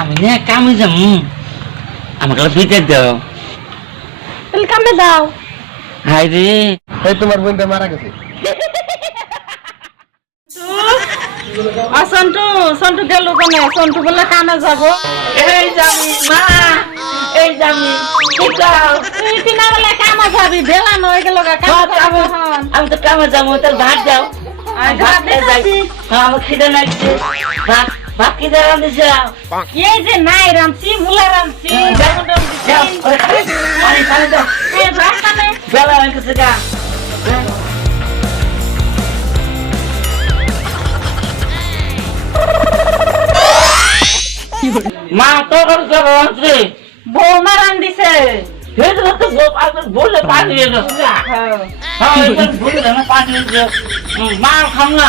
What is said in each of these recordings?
আমি না কামে যাম। আমাকে বিদায় দাও। তাহলে কামে দাও হাই রে। এই তোমার বোনটা মারা গেছে। সন্টু সন্টু গেল কোনে? সন্টু বললে কামে যাব। এই যামি মা এই যামি তুই তিনা বলে কামে যাবি বেলা নয় গেল আমি তো কামে যাব তাহলে ভাত দাও। আর ভাত যাই। হ্যাঁ আমার খিদে লাগছে। ভাত বাকি যারা দিছে কে যে নাই রামছি মুলা রামছি যেমন রামছি আরে তাহলে তো এ রাস্তাতে বেলা হয়ে গেছে গা। মা তো কর কর রামছি বৌমা রান হ্যাঁ। মা খাম না।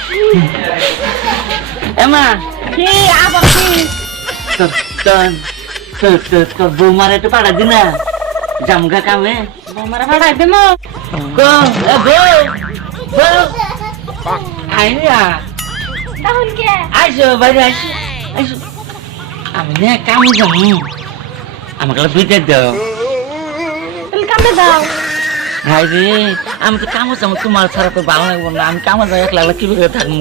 এমা। কি আবার কি? তোর তোর তোর বৌমার একটু পাড়া দি না জামগা কামে। বৌমারা ভাড়াই দিম। গো এ বউ বউ আইয়া। তাহলে কে? আইসো বাইরে আইসো আইসো। আমি না কামে যাব আমাকে বিদে দাও। কামে দাও হাই রে আমি তো কামে যাব তোমার ছাড়া তো ভালো লাগবো না। আমি কামে যাই একলা একলা কীভাবে থাকব?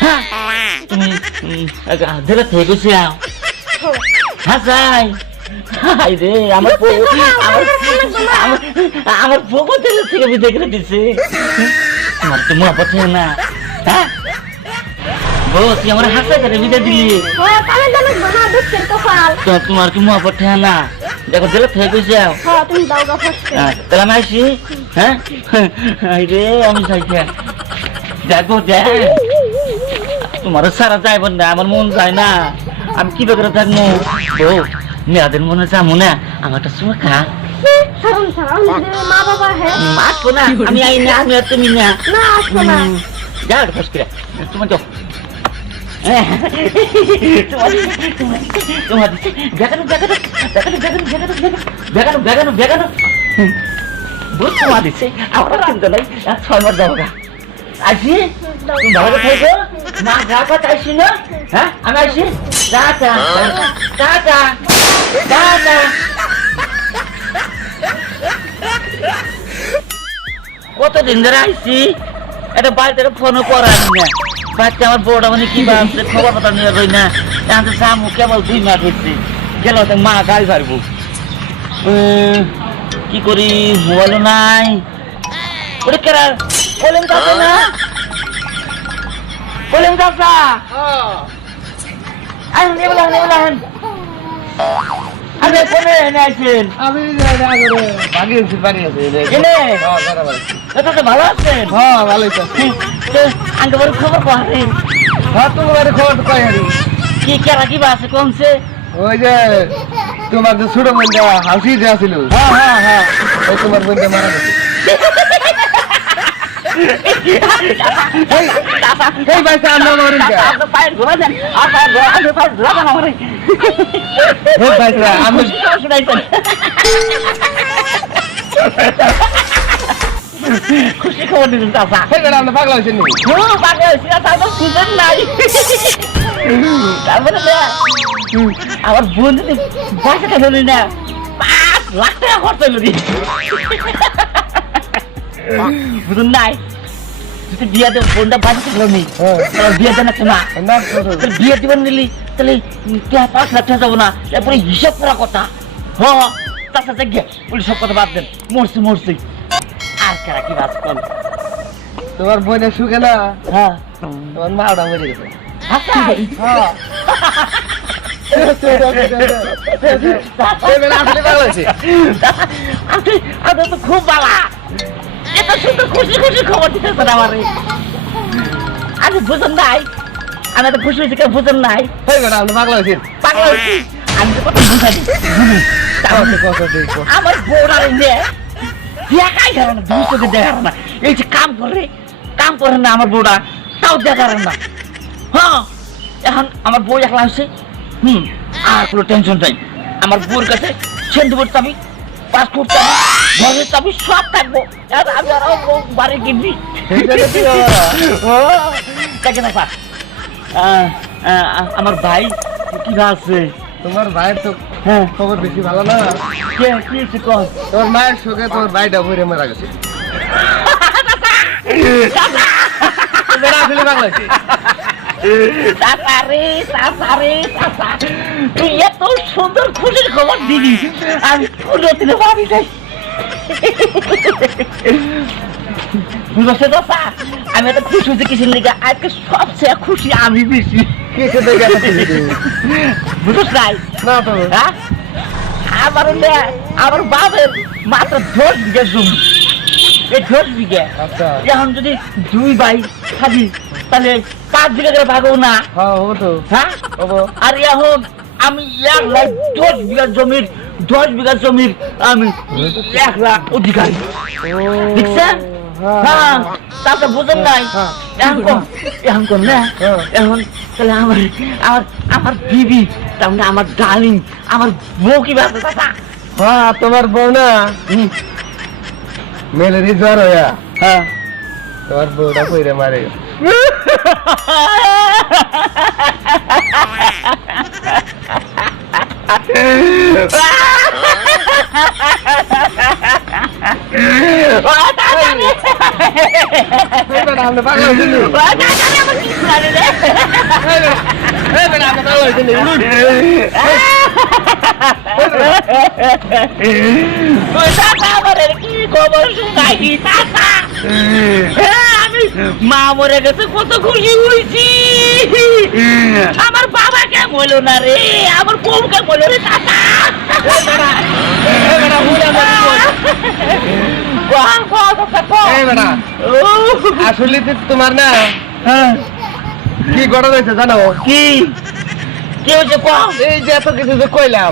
হ্যাঁ তুমি ধরে থেকে গেছি হ্যাঁ যাই। হাই রে আমার বউ আমার আমার আমার বউ থেকে থেকে বিদে করে দিছে? তোমার তো মহাপত না। হ্যাঁ? তুই আমার হাসা করে বিদে দিলি। ও কামে জানো বানা দুঃখের কপাল তো তোমার কি মহাপত না? দেখো দিলে থেকে গেছি হ্যাঁ তুমি দাও গা ফার্স্ট তাহলে আমি আসি হ্যাঁ? রে আমি যাইছে যাব যাই। তোমার সারা যাইব না আমার মন যায় না। আমি কি বেকার থাকব? বউ মেয়াদের মনে যাব না। আমার একটা সময় খা। মা। বাবা হে আসব না আমি আই না আমি তুমি না। না আসব না। যাও ফস তোমার যাও। তোমার জমা দিচ্ছি ব্যাগানো ব্যাগানো ব্যাগানো ব্যাগানো ব্যাগানো দিচ্ছে আমার চিন্তা নাই। আর ছয় মাস যাব না আসি? তুমি ভালো থাকো মা, যা কথা আসি না হ্যাঁ আমি আসি? কতদিন ধরে আইসি এটা বাড়িতে ফোনও করার না। বাচ্চা আমার বউটা মানে কি ভাবছে খবর কথা নিয়ে রই না। তো সামু কেবল দুই মাস হচ্ছে গেল তো মা গাড়ি পারব। কি করি? মোবাইলও নাই। ওরে কেরা? কলেম কাছে না? কলেম কাছা আইন নেবলা নেবলা আরে কোনে এনে আইছেন? আমি এনে হ্যাঁ বরাবর এটা তো ভালো আছেন? হ্যাঁ ভালোই তো আঙ্কে বড় খবর পাহাড়ি হ্যাঁ তোমার খবর কই হারি? কি কেরা কি বাসে কমছে ওই যে তোমার যে ছোট বোনটা হাসি দেওয়া ছিল হ্যাঁ হ্যাঁ হ্যাঁ। ওই তোমার বোনটা মারা গেছে। এই পয়সা আমরা মরেন কে আপনি পায়ের ঘোরা দেন আর পায়ের ঘোরা আপনি পায়ের ঘোরা দেন আমারে এই পয়সা আমি শুনাই দেন খুশি খবর দিন চাচা এই বেটা আপনি পাগলা হইছেন নি? হ্যাঁ পাগলা হইছি চাচা তো খুঁজেন নাই তারপরে আমার বোন যদি পয়সা খেলো না পাঁচ লাখ টাকা খরচ হইল বুঝুন নাই যদি বিয়ে দেব বোনটা বাসা থাকল নি হ্যাঁ তাহলে বিয়ে দেন একটা না না তো তো। তাহলে বিয়ে দিবেন নিলি তাহলে কে পাঁচ লাখ টাকা যাব না তারপরে হিসাব করা কথা হ তার সাথে গিয়ে বলি সব কথা বাদ দেন মরছি মরছি আর কারা কি বাস কর তোমার বোনের সুখে না হ্যাঁ তোমার মরে গেছে হ্যাঁ আপনি আপনি তো খুব বালা এটা শুধু খুশি খুশি খবর দিতেছেন আমারে আমি বুঝুন নাই। আমি তো খুশি হয়েছি কেউ বুঝেন নাই। আপনি পাগলা হয়েছেন পাগলা হয়েছি। আমি তো কথা বুঝাই। আমার বউরা রে দেখাই যাবে না দুই চোখে দেখার না। এই যে কাম করে কাম করে না আমার বউরা তাও দেখার না। হ্যাঁ এখন আমার বউ একলা হচ্ছে হুম আর কোনো টেনশন চাই আমার বউর কাছে সেন্দুপুর চাবি পাসপোর্ট চাবি ঘরের চাবি সব থাকব। আর আমি আর আমার বাড়ি কিনবি। দেখে না আমার ভাই কি আছে? তোমার ভাইয়ের তো হ্যাঁ। খবর বেশি ভালো না? কে কি কর তোর মায়ের সঙ্গে তোর ভাইটা ভরে মারা গেছে। আসলে পাগলা হয়েছে চাচা রে চাচা রে চাচা তুই এত সুন্দর খুশির খবর দিবি আমি কোনোদিনে ভাবি নাই বুঝতে আমি এত খুশি হয়েছি কিসের লিগে? আজকে সবচেয়ে খুশি আমি বেশি? বুঝছ নাই? না তো। হ্যাঁ? আমার আমার বাবার মাত্র দশ বিঘা জমি। এই দশ বিঘা আচ্ছা। এখন যদি দুই থাকি তাহলে পাঁচ বিঘা করে ভাগো না। হ্যাঁ হ্যাঁ? আর এখন আমি এক লাখ দশ বিঘা জমির দশ বিঘা জমির আমি এক লাখ অধিকারী। হ্যাঁ। তারপরে বুঝেন নাই। এখন কম এখন কম না। এখন তাহলে আমার আমার আমার বিবি মানে আমার ডার্লিং আমার বউ কি ব্যাপার হ্যাঁ তোমার বউ না? মেলেরি জ্বর হইয়া হ্যাঁ তোমার বউটা কইরে মারে মা মরে গেছে কত খুশি হয়েছি আমার বাবা হলো না রে আমার বউ হলো রে আসলে তোমার না কি ঘটনা হয়েছে জানো কি কি হয়েছে কম এই যে এত কিছু যে কইলাম।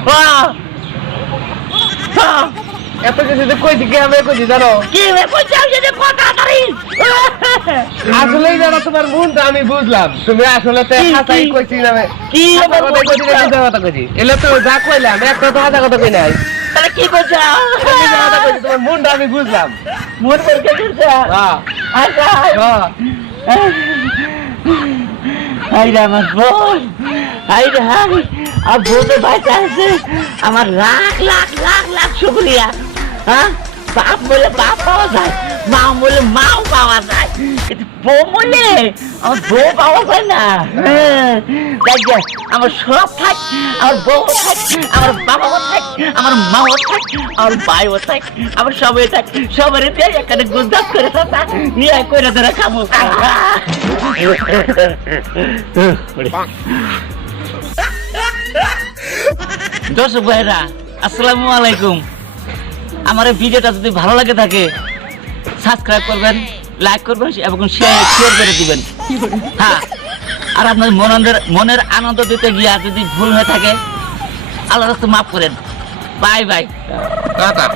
এত কিছু যে কইছি কি আমি কইছি জানো? কি কইছে যে কথা তাড়াতাড়ি। আসলেই জানো তোমার মনটা আমি বুঝলাম। তুমি আসলে তো হাসাই কইছি না কি কথা কইছি না কথা কইছি। এলে তো যা কইলাম একটা তো হাসা কথা কই নাই। তাহলে কি মিথ্যা কথা কইছি তোমার মনটা আমি বুঝলাম। মন পরীক্ষা করছে হ্যাঁ। আচ্ছা হ্যাঁ। আমার বোন। হাই রে আর বোনের বাচ্চা আছে। আমার লাখ লাখ লাখ লাখ শুক্রিয়া। হ্যাঁ? বাপ বলে বাপ পাওয়া যায় মা বলে মাও পাওয়া যায়। কিন্তু বউ বলে আমার বউ পাওয়া যায় না। হ্যাঁ, আমার সব থাক আমার বউ থাক আমার বাবাও থাক আমার মাও থাক আমার ভাইও থাক আমার সবাই থাক সবার দিয়ে এখানে গুজরাট করে থাকা নিয়ে করে ধরে খাব। দর্শক ভাইরা আসসালামু আলাইকুম। আমার এই ভিডিওটা যদি ভালো লাগে থাকে সাবস্ক্রাইব করবেন লাইক করবেন এবং শেয়ার শেয়ার করে দিবেন। হ্যাঁ আর আপনার মনের মনের আনন্দ দিতে গিয়া যদি ভুল হয়ে থাকে আল্লাহ মাফ করেন। Bye bye. টাটা।